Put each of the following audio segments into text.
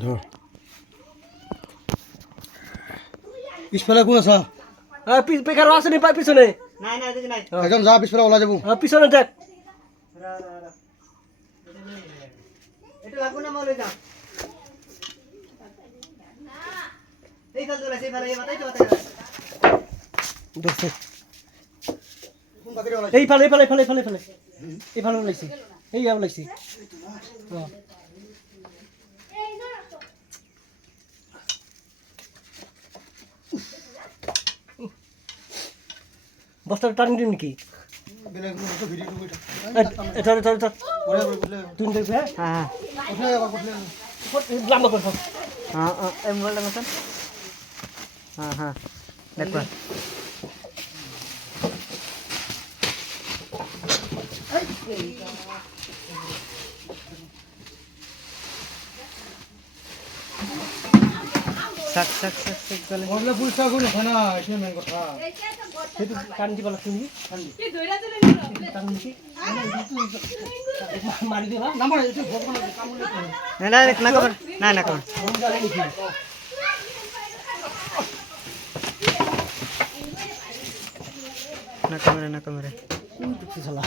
ধর পিছফালে কোন আছা পেকার আছে নি পিছনে নাই নাই দেখি নাই একজন যা পিছফালে ওলা যাব পিছনে দেখ এটা লাগবো না মলে যা এই কাল দোলা সেই ভালো এই বাতাই তো বাতাই দেখছে কোন বাকিরে ওলা এই ফালে এই ফালে লাইছি এই আব লাইছি বস্তা টানি দিন কি বেলে তো ভিডিও টু এটা ওরে বলে তুই দেখবে হ্যাঁ ওঠে আবার বসলে লম্বা করে হ্যাঁ এই মোবাইলটা মতন হ্যাঁ হ্যাঁ দেখো সাক সাক সাক সাক বলে ওগুলা পুলিশ কোন খানা এটা মেন কথা এই কান দি বলা শুনি কি দইরা দিলে নিলো কান দি মারি দেবা নাম্বার এটা ভগবান কাম করে না না কর না না কর না কমরে কি শালা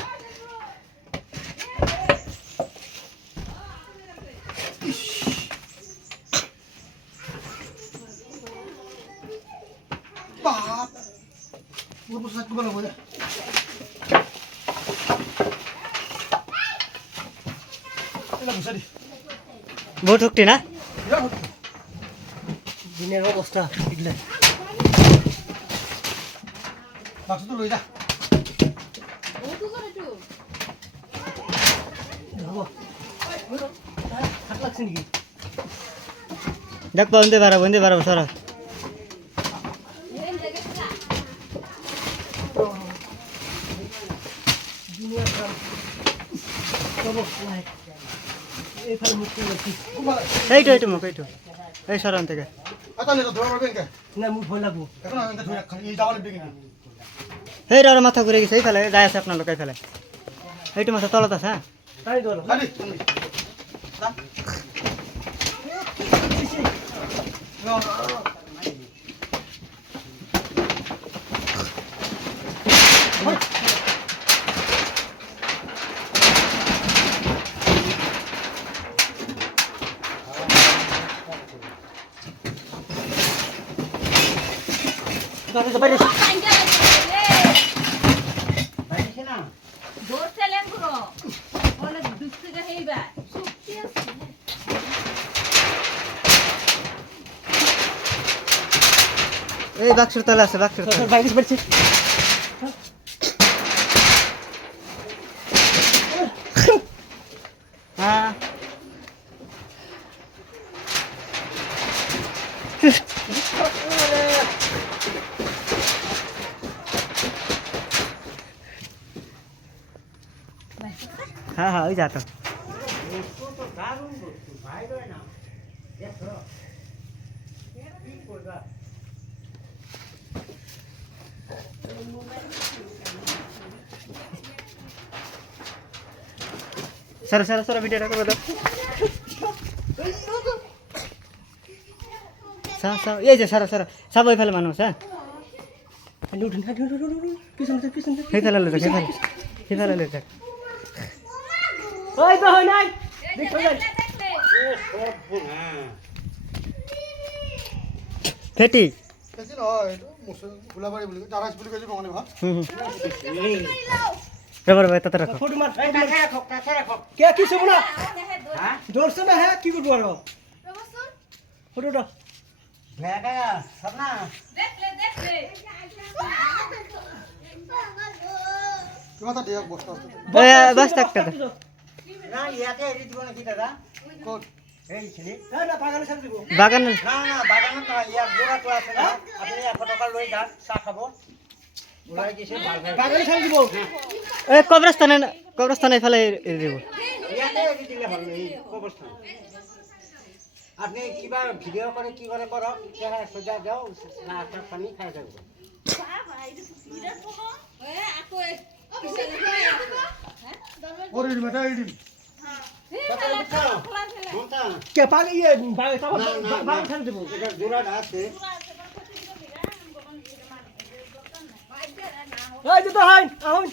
বাপ ওর বসে কি বলে বলে এটা বসে বহুত ঠকটি না দিনের অবস্থা এগুলা বাক্স তো লই যা ও তো করে তো হাত লাগছে নাকি দেখ বন্ধে পারবো সরা এর জায়গাটা দুনিয়ার কাম সব নাই এই ফালে মুখ করে রাখি এইটো মুখ এইটো এই সরান থেকে আতা লে তো ধরে মারবেন কে না মুখ ভয় লাগবো এখন আমি ধরে রাখ এই যাওয়ার দিকে না এই র মাথা ঘুরে গেছে এই ফেলে যায় আছে আপনার লোক এই ফেলে এইটো মাথা তলত আছে হ্যাঁ তাই দল খালি বাইরে পাইঙ্গা রে বাইছে না দৌড়তে লেঙ্গুরো বলে দুস্তিকে হেইবা শক্তি আছে এই বাক্সের তলে আছে বাক্সের তলে বাইরে বাইরে হ্যাঁ হ্যাঁ ওই যাতো সর ভিডিওটা করে দাও সর এই যে সর সব ওই ফেলে মানুষ হ্যাঁ উঠেন পিছনে সেই ফেলে লে সেই ফেলে লে দেখ ওই তো হয় নাই দেখো যাই ফেটি কেজি নয় এটা গুলাবাড়ি বলি তারাস বলি কেজি মানে ভাত এবার ভাই তাতে রাখো ফটো মার কে কি সব না দর্শন না হ্যাঁ কি করবো আর ফটোটা দেখলে কি মাথা দিয়ে বসতা বাস থাকতে না ইয়াতে এরি দিব নাকি দাদা কোট এই ছেলে না বাগানে সাথে দিব বাগান না না বাগানত নহয় ইয়াৰ জোড়া তো আছে না আপুনি 100 টকা লৈ যাওক চাহ খাব ওলাই গৈছে বাগানে সাথে দিব এই কবরস্থানে ফেলে দিব ইয়াতে এৰি দিলে হ'ল এই কবৰস্থান আপুনি কিবা ভিডিঅ' কৰে কি কৰে কৰক এতিয়া সজা যাও চাহ পানী খাই যাব আকৌ ওরে মেটা এই দিন খোলা কোনটা কে পাগে ইয়ে বাগে না, না, বাগে না। ছেড়ে দেবো এটা জোড়াটা আছে এই যে তো হাই আহুন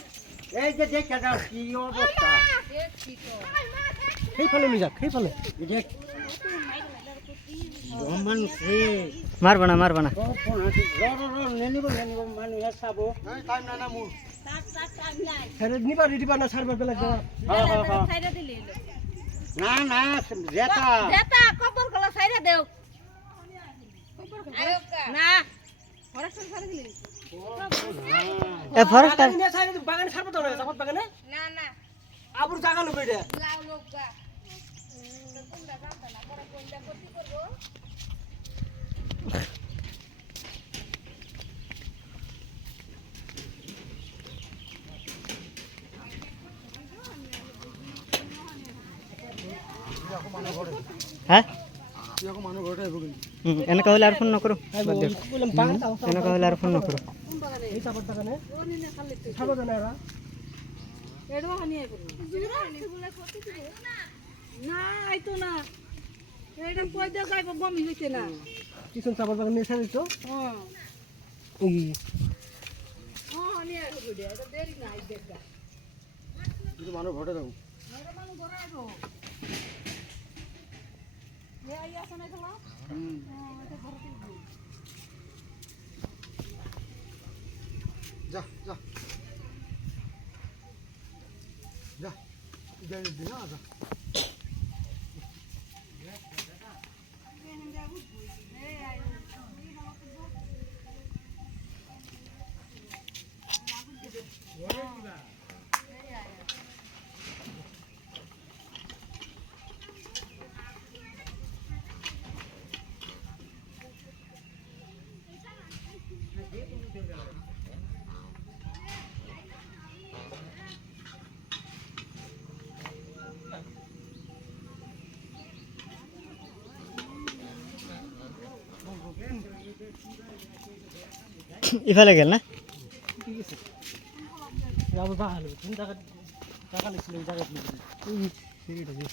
এই যে দেখে দাও কি অবস্থা এই ফেলে নি যাক এই ফেলে এই যে মানুষ রে মারবো না মারবো না নেনিব মানুষ চাবো এই টাইম নাই না মোৰ ছেড়ে নিবা না ছাড়বার বেলা যাওয়া হ্যাঁ হ্যাঁ হ্যাঁ সাইরা দিলি না না জেতা দেতা কবর গলা সাইরা দেও না ফরেস্ট সাইরা দিলি এ ফরেস্ট বাগানে নিয়ে ছাড়ে বাগানে ছাড়বো তো না জামাত বাগানে না না আবুর জায়গা লোক এটা লাউ লোক গা তোমরা জানতা না পরে কোনটা করতে করবো হ্যাঁ তুই আকৌ মানুহ ঘৰতে আহিব কিন্তু এনেকা হলে আর ফোন নকরো বললাম বাগান তাও এনেকা হলে আর ফোন নকরো এই জামাত বাগানে ছাড়বো তো না এরা এডো হানি আই করব জুরা হানি বলে করতে দিব না আইতো না এটা কই দে যাইব বমি হইছে না কিছু জামাত বাগান নিয়ে ছাড়ে তো হ্যাঁ ওই হ্যাঁ হানি আই করব দে এটা দেরি না আই দেখবা কিন্তু মানুহ ঘৰতে থাকোঁ মেরে মানু বড় আইবো এ আই আছে না খেলা এটা ঘরতে দিব যা যা যা যা যা যা ইফালে গেল না ঠিক আছে আবু জায়গা লোক কোন জায়গা লিখছিল জায়গা লিখছিল